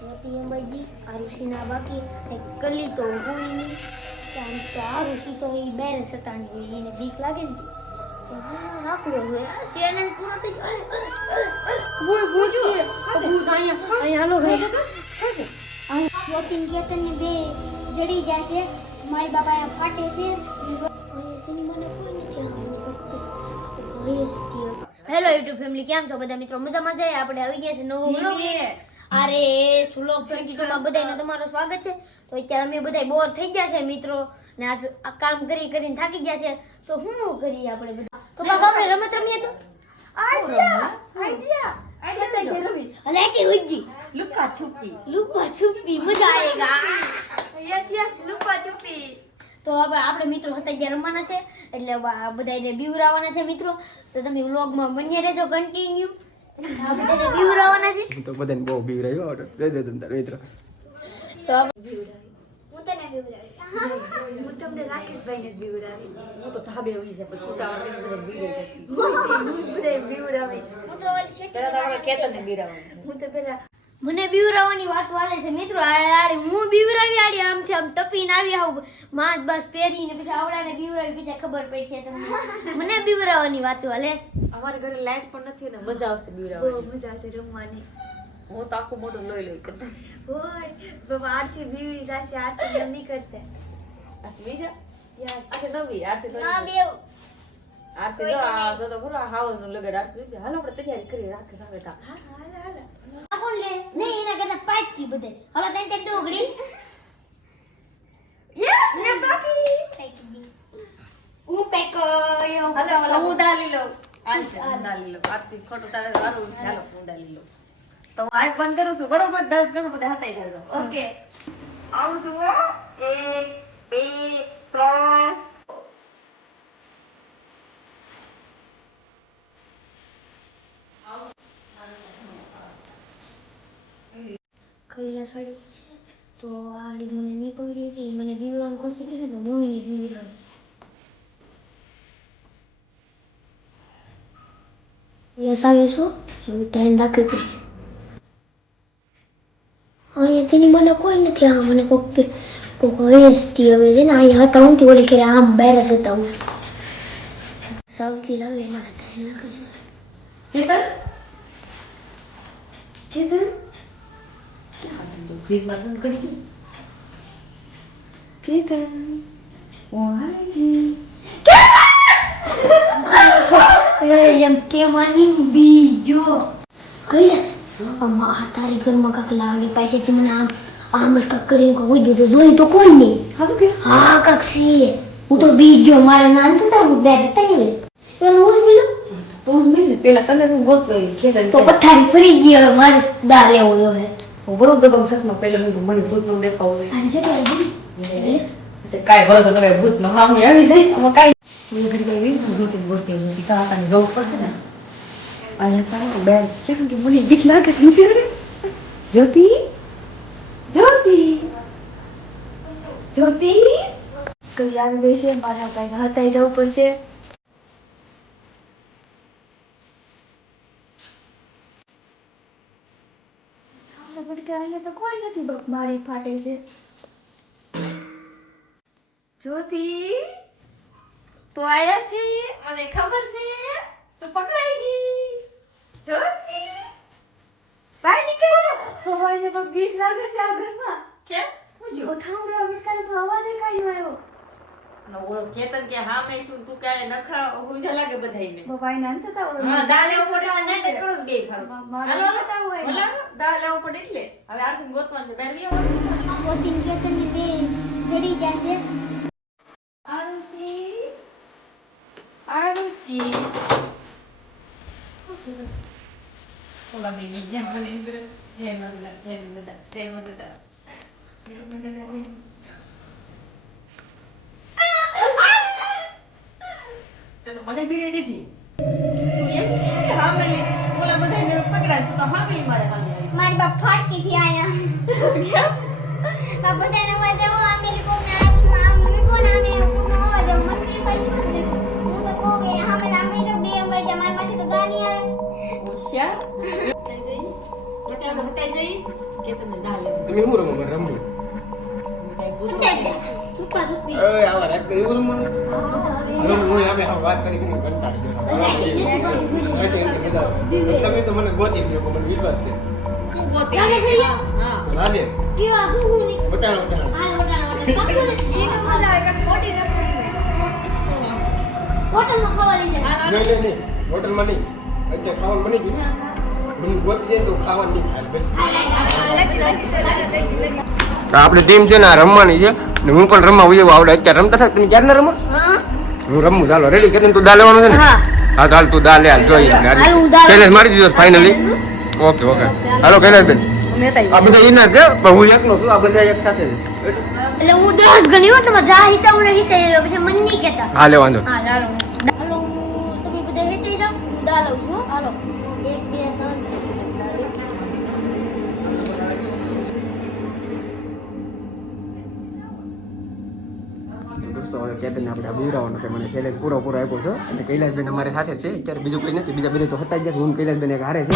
ज्योति अंबाजी आरुषिना बाकी कली तो हुई नहीं क्या तो आरुषि तो ये बैर सतानी हुई इन्हें बीक लागे नहीं तो हाँ राखलो हुए सेलन पूरा तो वो पूछो भूत आया लो है कैसे ज्योति कहते ने बे जड़ी जैसे माई बाबा या फाटे से इतनी મને કોઈ નથી હેલો યુટ્યુબ ફેમિલી કેમ છો બધા મિત્રો મજામાં છે આપણે આવી ગયા છે નવો વ્લોગ લઈને અરે સુલોક 22 માં બધાયનું તમારું સ્વાગત છે તો અત્યારે અમે બધાય બોર થઈ ગયા છે મિત્રો ને આજ આ કામ કરી કરીને થાકી ગયા છે તો શું કરીએ આપણે બધા તો બાપ આપણે રમત રમીએ તો આઈડિયા તો રમી અલેટી ઉજી લુકા છુપી મજા આएगा यस લુકા છુપી તો હવે આપણે મિત્રો હતા જે રમવાના છે એટલે બધાને બીવરાવાના છે મિત્રો તો તમે વ્લોગમાં બન્યા રહેજો કન્ટિન્યુ આ બધાને બીવરાવાના છે હું તો બધાને બહુ બીવરાયો જોઈ દે તમે મિત્રો તો હું તને બીવરાવી હું તમને રાકેશભાઈને બીવરાવી હું તો ધાબે હોઈ છે પછી ઉતાવળ કરીને બીવરાવી બધાને બીવરાવી હું તો ઓલી છે પેલા તો આપણે કેતનને બીવરાવી હું તો પેલા મને બીવરાવાની વાત વાલે છે મિત્રો આડી હું બીવરાવી આડી આમથી આમ ટપીને આવી આવું માં બસ પહેરીને પછી આવડાને બીવરાવી પછી ખબર પડશે તમને મને બીવરાવાની વાત વાલે અમારા ઘરે લાઈટ પણ નથી અને મજા આવશે બીવરાવાની બહુ મજા આવશે રમવાની હું તો આખું મોટું લોહી કરતા ઓય બાબા આરસી બીવી સાસી આરસી ગમ નહીં કરતા આ બીજા યસ આ નવી આ ના બેવ આ તો આ તો ખરો હાઉસ નું લગે રાખી હાલ આપણે તૈયારી કરી રાખે સામે તા હા કોણ લે નહીં એના કરતા પાકી બધે હાલો તને તે ડોગડી યસ મે બાકી પેકી હું પેકયો હાલો હું ડાલી લો હું ડાલી લો આરસી ખોટું તારે હારું હાલો હું ડાલી લો તો હું આંખ બંધ કરું છું બરોબર 10 ગણો બધા હતાઈ જાજો ઓકે આવું છું 1 2 3 કઈલા સાડી તો આડી મને નહીં પડી હતી મને દીવાનું કોશી કરી તો હું દીવાનું યસ આવે છો એવું ધ્યાન રાખવું પડશે અહીંયાથી મને કોઈ નથી આ મને કોક હયસથી હવે છે ને અહીંયા હતા હું ઓલી કે આમ બેરસ હતા હું સૌથી લાગે મારા ધ્યાન રાખજો કેતન પ્લીઝ મારું કરી કેતન એમ કે માની બીજો કઈલાસ આમાં આ તારી ઘરમાં કાક લાગે પાસેથી મને આમ જ કાક કરીને કોઈ દીધું જોઈ તો કોઈ નહીં હા કાક છે હું તો બીજો મારા નામ થતા હું બે તઈ પેલો હું બીજો તો મેં પેલા તને હું ગોત ગઈ કેતન તો પથારી ફરી ગઈ હવે મારે દા લેવો જોઈએ બરોબર દબંગ સસમાં પહેલા હું મને ભૂતનો દેખાવ છે આને છે તો કાઈ ભરો તો કાઈ ભૂતનો હામે આવી જાય આમાં કાઈ હું ઘડી ઘડી ભૂતની ગોતી હતી કાકાની જોગ પડશે ને આયા તારો બેન કેમ કે મને બીક લાગે છે જ્યોતિ કઈ આવી ગઈ છે મારા કઈ હતાઈ જવું પડશે તો કોઈ નથી બાપ મારી ફાટે છે જ્યોતિ તો આયા છે મને ખબર છે તો પકડાઈ ગઈ જ્યોતિ બહાર નીકળ સવારે તો ગીત લાગે છે આ ઘરમાં કેમ પૂછ્યું ઉઠાવડા વિટાનો તો અવાજ કાઢ્યો આવ્યો નો ઓળો કેતન કે હા મે શું તું કાય નખરા ઉજા લાગે બધાઈને બાબાઈ ના થતા હોય હા દાલે ઉપર નાટક કરો બે ખારો મારા થતા હોય બોલા દાલે ઉપર એટલે હવે આ શું ગોતવાનું છે બેર ગયો પોતીન કેતન ની બે જડી જશે આરુષી ઓલા બેની જેમ મને ઇન્દ્ર હે મંદા તો મને બીડે નથી તું એમ કે હા મે ઓલા બધાને પકડાય તું તો હા મે મારે સામે આવી મારી બાપ ફાટતી થી આયા કેમ આ બધાને અવાજ આવો આ પેલી કોને હાથમાં મને કોણ આમે કોનો અવાજ આવો મને કઈ છોડ દીધું હું તો કહું કે હા મે રામે તો બે અવાજ મારા માથે તો ગાની આવે હોશિયાર અત્યારે હતાઈ જઈ કે તમને દા લેવું તમે શું રમો? મને રમવું. સુકા સુકી એ આવા રાત કરી એવું રમવાનું? રમવું હું આપણે હા વાત કરી કરીને કંટાળી ગયો. તમે તો મને ગોતી દો, મને વિશ્વાસ છે. શું ગોતે લાગે છે યાર? હા તો લાગે કેવા હું ની વટાણા હાલ વટાણા બાપુ ને એને મજા આવે કે મોટી હોટલમાં ખાવા લઈ જાય નહીં હોટલમાં નહીં. અત્યારે ખાવાનું બની ગયું. મને ગોતી દે તો ખાવાનું નહીં ખાય ભાઈ. આપણી ટીમ છે ને આ રમવાની છે ને હું પણ રમવા એવું આવડે. અત્યારે રમતા થાય તમે ક્યારે ના રમો? હા હું રમું. ચાલો રેડી કરીને તું દા લેવાનું છે ને? હા હા તો હાલ તું દા લે હાલ જોઈએ. હાલ હું દા શૈલેષ મારી દીધો ફાઇનલી. ઓકે હાલો કૈલાસબેન આ બધા એના છે પણ હું એકનો છું. આ બધા એક સાથે છે. એટલે હું 10 ગણી હો તમે જા હિતા હું હિતા પછી મન નહીં કહેતા હા લે વાંધો હા હાલો હાલો તમે બધા હિતા જાવ હું દા લઉં છું હાલો 1 2 3 દોસ્તો હવે કેતન આપણે બીવરાવાનો છે. મને શૈલેષ પૂરો આપ્યો છે અને કૈલાસબેન અમારી સાથે છે. અત્યારે બીજું કોઈ નથી. બીજા બધા તો હતા જ નથી. હું કૈલાસબેન એક હારે છે.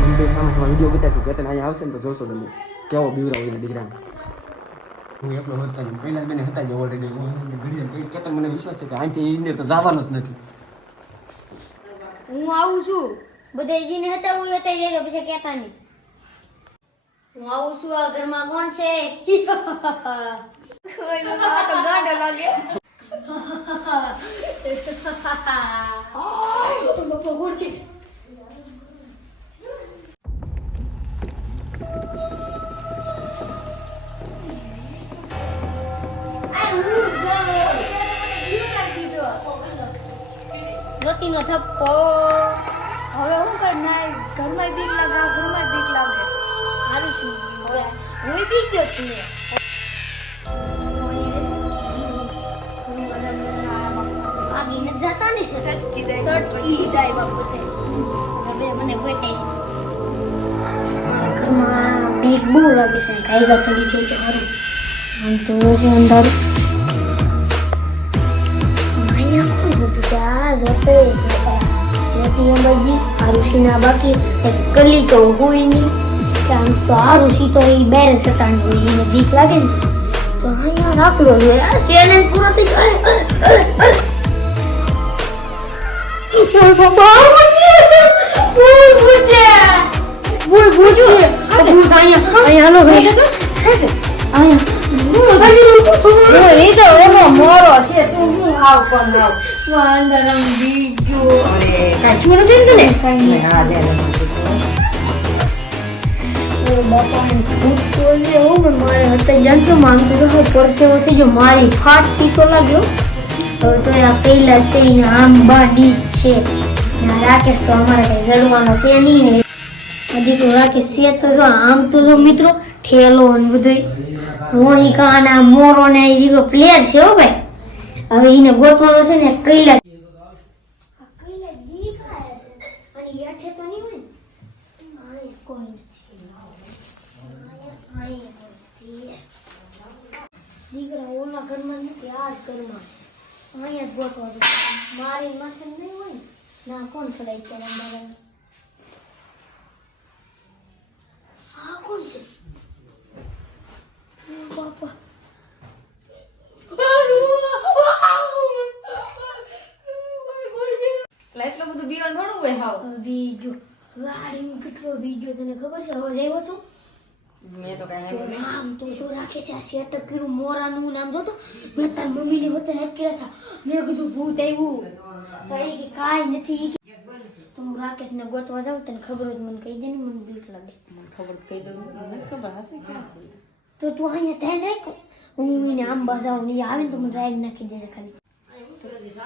હું બે સામે વિડીયો બતાવીશું. કેતન અહીંયા આવશે ને તો જોશો તમે કેવો બીવરાવ એના દીકરાને. હું એકલો હતા ને કૈલાસબેન હતા જ ઓલરેડી. કેતન મને વિશ્વાસ છે કે અહીંથી ઇન્ડિયર તો જવાનો જ નથી. હું આવું છું બધા જીને હતા હું હતા જજો પછી કહેતા નહીં હું આવું છું આ ઘરમાં કોણ છે કોઈ તો ગાંડો લાગે તો બાપા કોણ છે ગતિનો થપ્પો હવે હું કરનાર ઘરમાં બીક લાગે હારું શું હવે હું બી ગયો છું આગી ન જતા ને સટકી જાય બાપુ તે હવે મને ગોતે ઘરમાં બીક બહુ લાગે છે કાયગા સડી છે તો હારું આમ તો છે અંધારું અહીંયા કોણ હતું ત્યાં જોતે જ્યોતિ અંબાજી આરુષિના બાકી કલી તો હોય નહીં આમ તો આરુષિ તો એ બેરે સતાણી હોય એને બીક લાગે ને તો અહીંયા રાખલો છે આ ચેલેન્જ પૂરો થઈ જાય મારી ફાટતી તો લાગ્યો હવે તો આ પહેલા થઈને આંબાડી છે રાકેશ તો અમારે કઈ જડવાનો છે નહીં ને દીકરો રાકેશ છે તો જો આમ તો જો મિત્રો ઠેલો ને બધું રોહિકા અને આ મોરો ને એ દીકરો પ્લેયર છે હો ભાઈ હવે એને ગોતવાનો છે ને કૈલાસ દીકરા ઓલા ઘરમાં નથી આ જ ઘરમાં અહીંયા જ ગોતવા દે મારી માથે નહીં હોય ને ના કોણ ચડાઈ છે મારા આ કોણ છે બાપા એટલો બધું બીવાન થોડું હોય હાવ બીજો ગાડીમાં કેટલો બીજો તને ખબર છે હવે આવ્યો તો મેં તો કઈ નામ તો શું રાખે છે આ સેટઅપ કર્યું મોરાનું નામ જોતો મેં તાર મમ્મીની હોતે હેટકેલા હતા મેં કીધું ભૂત આવ્યું તો એ કે કાંઈ નથી તો હું રાકેશને ગોતવા જાઉં તને ખબર જ મને કહી દે ને મને બીક લાગે ખબર કહી દઉં મને ખબર હશે કે તો તું અહીંયા ધ્યાન રાખ હું એને આંબા જાઉં ને આવે ને તો મને રાઈડ નાખી દે ખાલી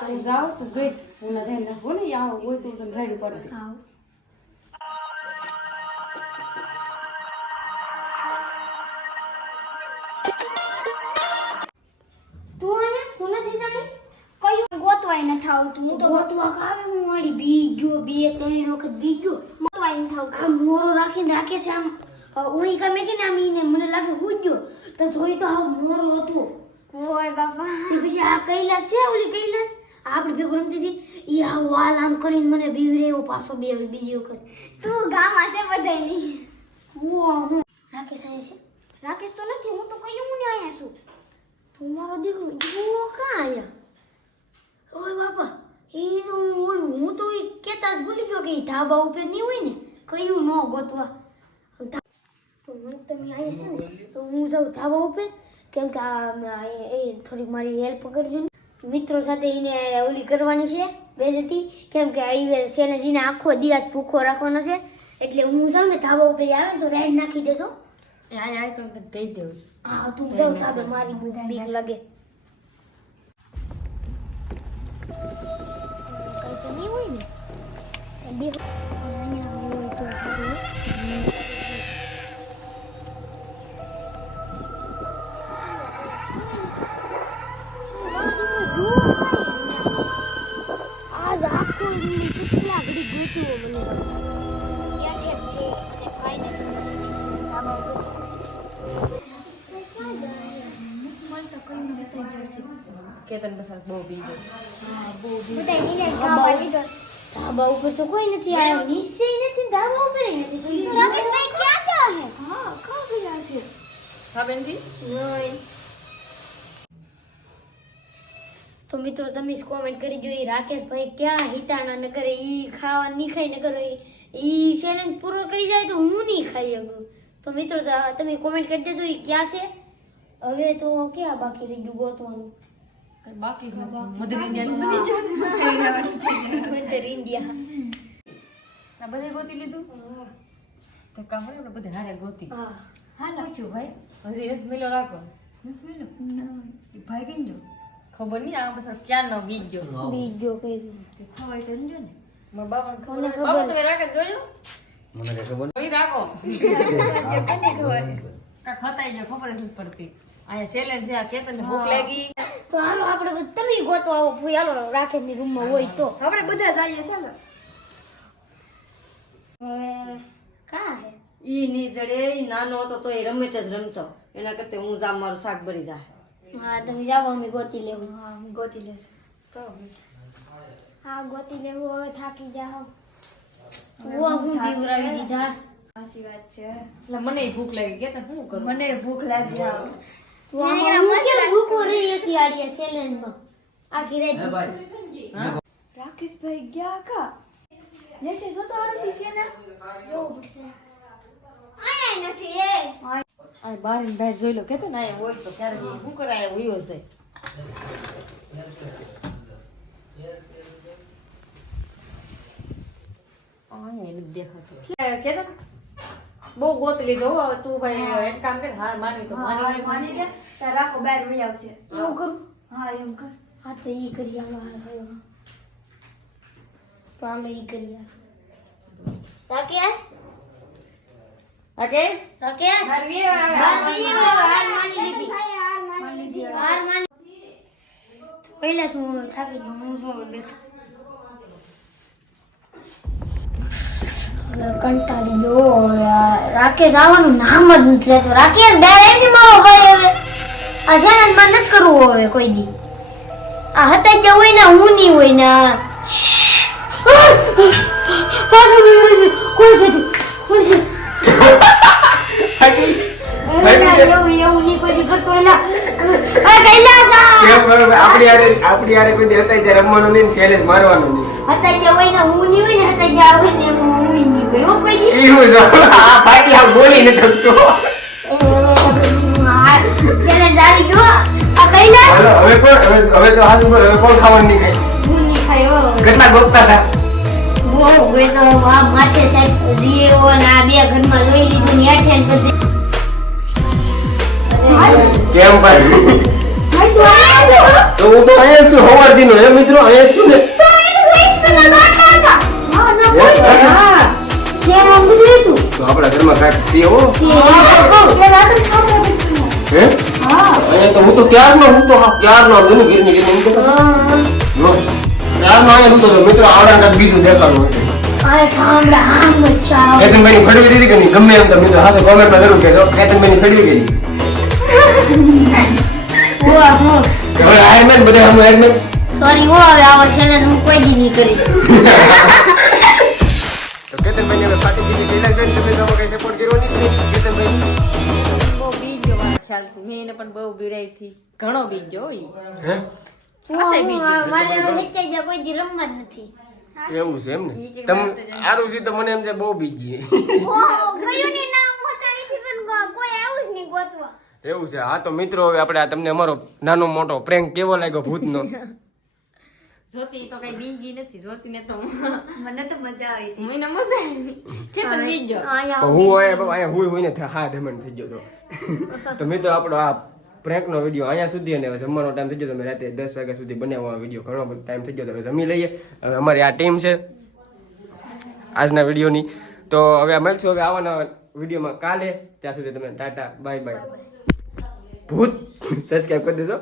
તું જાવ તું ગઈ હું ના ધ્યાન રાખો ને આવો હોય તો તને રેડી પડે આવ તું અહીંયા હું નથી જાણી કયું ગોતવાય ન થાવ તું હું તો ગોતવા આવે હું વાળી બીજો 2-3 વખત બીજો ગોતવાય ન થાવ આમ મોરો રાખીને રાખે છે આમ ઓઈ ગમે કે આમ ઈને મને લાગે હુજ્યો તો જોઈ તો આ મોરો હતો ઓય બાપા તે પછી આ કૈલાસ છે ઓલી કૈલાસ આપણે ભેગું રમતી હતી ઈ આ વાલ આમ કરીને મને બીવરે એવો પાછો બે બીજી વખત તું ગામ હશે બધાય ની હું રાકેશ અહીંયા છે? રાકેશ તો નથી, હું તો કહ્યું હું ને અહીંયા છું. તું મારો દીકરો દીકરો કાં અહીંયા? ઓય બાપા, એ તો હું તો ઈ કહેતા જ ભૂલી ગયો કે ઈ ધાબા ઉપર નહીં હોય ને, કયું ન ગોતવા. તો મને તમે અહીંયા છે ને, તો હું જાઉં ધાબા ઉપર, કેમ કે એ થોડીક મારી હેલ્પ કરજો ને. મિત્રો સાથે એને ઓલી કરવાની છે બેજતી, કેમ કે આ ચેલેન્જ એને આખો દિવસ ભૂખો રાખવાનો છે. એટલે હું જાઉં ને ધાબા ઉપર આવે ને તો રેડ નાખી દેજો. એ આય તો કહી દેવું. હા તું જાઉં ધાબે, મારી બહુ બીક લાગે. કઈ તો નહીં હોય ને બે અહીંયા હોય તો સારું. આજ આખો કેટલા ઘડી ગોતું મને ઠેક છે ફાઇનલ ધાબા ઉપર કેતન બસ બહુ બી ગયો. ધાબા ઉપર તો કોઈ નથી આવ્યો, નીચે નથી, ધાબા ઉપર નથી. તો રાકેશભાઈ ક્યાં ગયા હે? હા કાં ગયા છે? સાબેનથી નહીં. તો મિત્રો તમે જ કોમેન્ટ કરી જો, રાકેશભાઈ ક્યાં હિતાણા ન કરે, ઈ ખાવા નહીં ખાઈ ન કરે, ઈ ચેલેન્જ પૂરો કરી જાય તો હું નહીં ખાઈ શકું. તો મિત્રો તમે કોમેન્ટ કરી દેજો ઈ ક્યાં છે. હવે તો ક્યાં બાકી રહી ગયું ગોતવાનું? બાકી મધર ઇન્ડિયા મધર ઇન્ડિયા. ના બધે ગોતી લીધું. તો કામ હોય આપણે બધે હારે ગોતી. હા હાલો શું ભાઈ હજી એક મિલો રાખો. ભાઈ કઈ જો ખબર નહીં આ બસ ક્યાં નો બીજ ગયો. બીજો કઈ ખવાય તો જો ને મારા બાબાને મને ખબર ખબર. બાબા તમે રાખે જોયો મને કઈ ખબર કોઈ રાખો કા ખતાઈ ગયો ખબર જ નથી પડતી. અહીંયા ચેલેન્જ છે આ કેતનને ભૂખ લાગી. તો હાલો આપણે તમે ગોતો આવો ભાઈ, હાલો રાકેશની રૂમમાં હોય તો આપણે બધા જઈએ ચાલો. હવે કા હે? ઈ ની જડે ઈ નાનો હતો તો એ રમે જ રમતો, એના કરતા હું જામ મારું શાક ભરી જાય. હા તમે જાઓ, અમે ગોતી લેવું. હા હું ગોતી લેશું. તો હા ગોતી લેવું, હવે થાકી જાઓ. વો હું બીવરાવી દીધા. સાચી વાત છે. એટલે મને ભૂખ લાગી કેતન શું કરું? મને ભૂખ લાગી જાવ. તો આમાં હું કેમ ભૂખો રહી હતી આડિયા ચેલેન્જમાં આખી રાત? રાકેશભાઈ ગયા કા? લેટે જો તો આરુષી છે ને? જોવું પડશે. આયા નથી એ. આ બાર ને બહાર જોઈ લો કેતન આયા હોય તો ક્યારે શું કરાય હોયો છે. આયા નથી દેખાતું. કેતન બહુ ગોત લીધો હો. હવે તું ભાઈ એક કામ કર, હાર માની તો માની માની લે તાર રાખો બહાર વહી આવશે. એવું કરું? હા એમ કર. હા તો ઈ કરી આલો. તો આલો ઈ કરી આલો. રાકેશ રાકેશ રાકેશ હાર વી હાર માની લીધી. હાર માની. પહેલા શું થાકી ગયો, હું જો બેઠો કંટાળી ગયો. રાકેશ આવવાનું નામ જ નથી લેતો. રાકેશ બેર એની મારો ભાઈ. હવે આ ચેલેન્જ માં નથી કરવું હવે કોઈ દી. આ હતા જે હોય ને હું નહીં હોય ને. કોણ છે તું? કોણ છે? એવું એવું નહીં કોઈ દી કરતો. એલા આ કૈલાસ આ. આપણી યારે કોઈ દી હતા ત્યારે રમવાનું નહીં, ચેલેન્જ મારવાનું નહીં. હતા જે હોય ને હું નહીં હોય ને, હતા જે આવે ને એમાં હું નહીં હોય. એવું કોઈ દી એવું જો આ પાર્ટી આ બોલી નથી શકતો. ચેલેન્જ આવી ગયો. આ કૈલાસ હાલો હવે તો હાથ ઉપર હવે કોણ ખાવાનું નહીં ખાય? હું નહીં ખાયો. કેટલા ગોપતા હતા? બહુ ગઈ તો આ માથે સાહેબ રીઓ ને આ બે ઘરમાં જોઈ લીધું ને હેઠે ને બધે. કેમ ભાઈ? તો હું તો અહીંયા જ છું, સવારથી નો. હે મિત્રો અહીંયા જ છું ને. તો આપણા ઘરમાં કાંઈક છે હો. હે? અહીંયા તો હું તો ક્યારનો હું તો ક્યારનો ઘરની ઘરની હું તો ક્યારનો અહીંયા હું તો મિત્રો આવડા કાંઈક બીજું દેખાડવું હશે. કેતનભાઈની ફડવી દીધી કે નહીં? ગમે એમ તો મિત્રો હા તો કોમેન્ટમાં જરૂર કહેજો. કેતનભાઈની ફડવી ગઈ. હવે આયરમેન બધા હમ આયરમેન. સોરી હો, હવે આવો ચેલેન્જ હું કોઈ દી નહીં કરી. તો કેતનભાઈ હવે ફાટી ગઈ કૈલાસબેન તમે તો કઈ સપોર્ટ કર્યો નહીં કેતનભાઈ બહુ બીજો ખ્યાલ મેં એને પણ બહુ બીરાઈ ઘણો બીજો હે મારે હવે હેચાઈ જાય કોઈ દી રમવા જ નથી એવું છે એમ ને તમ આરુષી તો મને એમ છે બહુ બીજી ઓહો ગયું ને નામ હોતાણીથી પણ કોઈ આવ્યું જ નહીં ગોતવા એવું છે. હા તો મિત્રો હવે આપણે આ તમને અમારો નાનો મોટો પ્રેન્ક કેવો લાગ્યો ભૂતનો જોતી તો કઈ બીજી નથી જોતી ને તો મને તો મજા આવી હતી મને મજા આવી ખેતર બીજો આયા તો હું અહીંયા હુઈ ને હા ધમણ થઈ ગયો તો મિત્રો આપણો આ પ્રેન્કનો વિડીયો અહીંયા સુધી અને હવે જમવાનો ટાઈમ થઈ ગયો તમે રાતે 10 વાગ્યા સુધી બનાવવાનો વિડીયો ઘણો બધો ટાઈમ થઈ ગયો તો હવે જમી લઈએ. હવે અમારી આ ટીમ છે આજના વિડીયોની. તો હવે મળશું હવે આવવાના વિડીયોમાં કાલે. ત્યાં સુધી તમે ટાટા બાય બાય. ભૂત સબસ્ક્રાઈબ કરી દેજો.